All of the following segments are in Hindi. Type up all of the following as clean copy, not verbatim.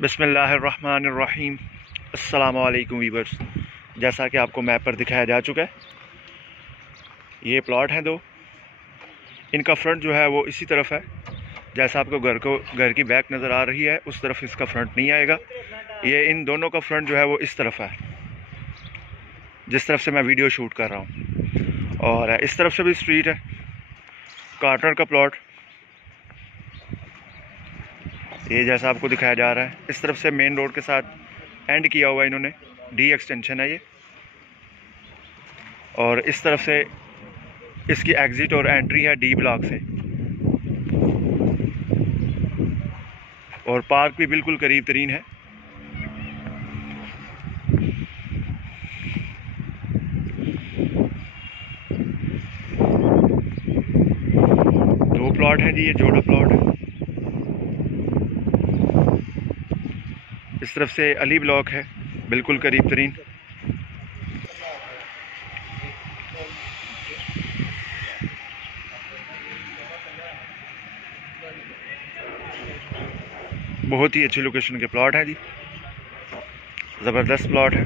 बिस्मिल्लाहिर्रहमानिर्रहीम। अस्सलामु अलैकुम वीवर्स। जैसा कि आपको मैप पर दिखाया जा चुका है, ये प्लॉट हैं दो। इनका फ्रंट जो है वो इसी तरफ है। जैसा आपको घर की बैक नज़र आ रही है, उस तरफ इसका फ्रंट नहीं आएगा। ये इन दोनों का फ्रंट जो है वो इस तरफ है, जिस तरफ से मैं वीडियो शूट कर रहा हूँ। और इस तरफ से भी स्ट्रीट है, कार्टर का प्लॉट। ये जैसा आपको दिखाया जा रहा है, इस तरफ से मेन रोड के साथ एंड किया हुआ इन्होंने, डी एक्सटेंशन है ये। और इस तरफ से इसकी एग्ज़िट और एंट्री है डी ब्लॉक से। और पार्क भी बिल्कुल करीब तरीन है। दो प्लॉट हैं जी, ये जोड़ा प्लॉट है। इस तरफ से अली ब्लॉक है, बिल्कुल करीब तरीन। बहुत ही अच्छी लोकेशन के प्लॉट हैं जी, ज़बरदस्त प्लॉट है।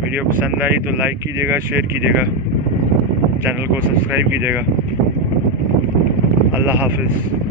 वीडियो पसंद आई तो लाइक कीजिएगा, शेयर कीजिएगा, चैनल को सब्सक्राइब कीजिएगा। अल्लाह हाफिज़।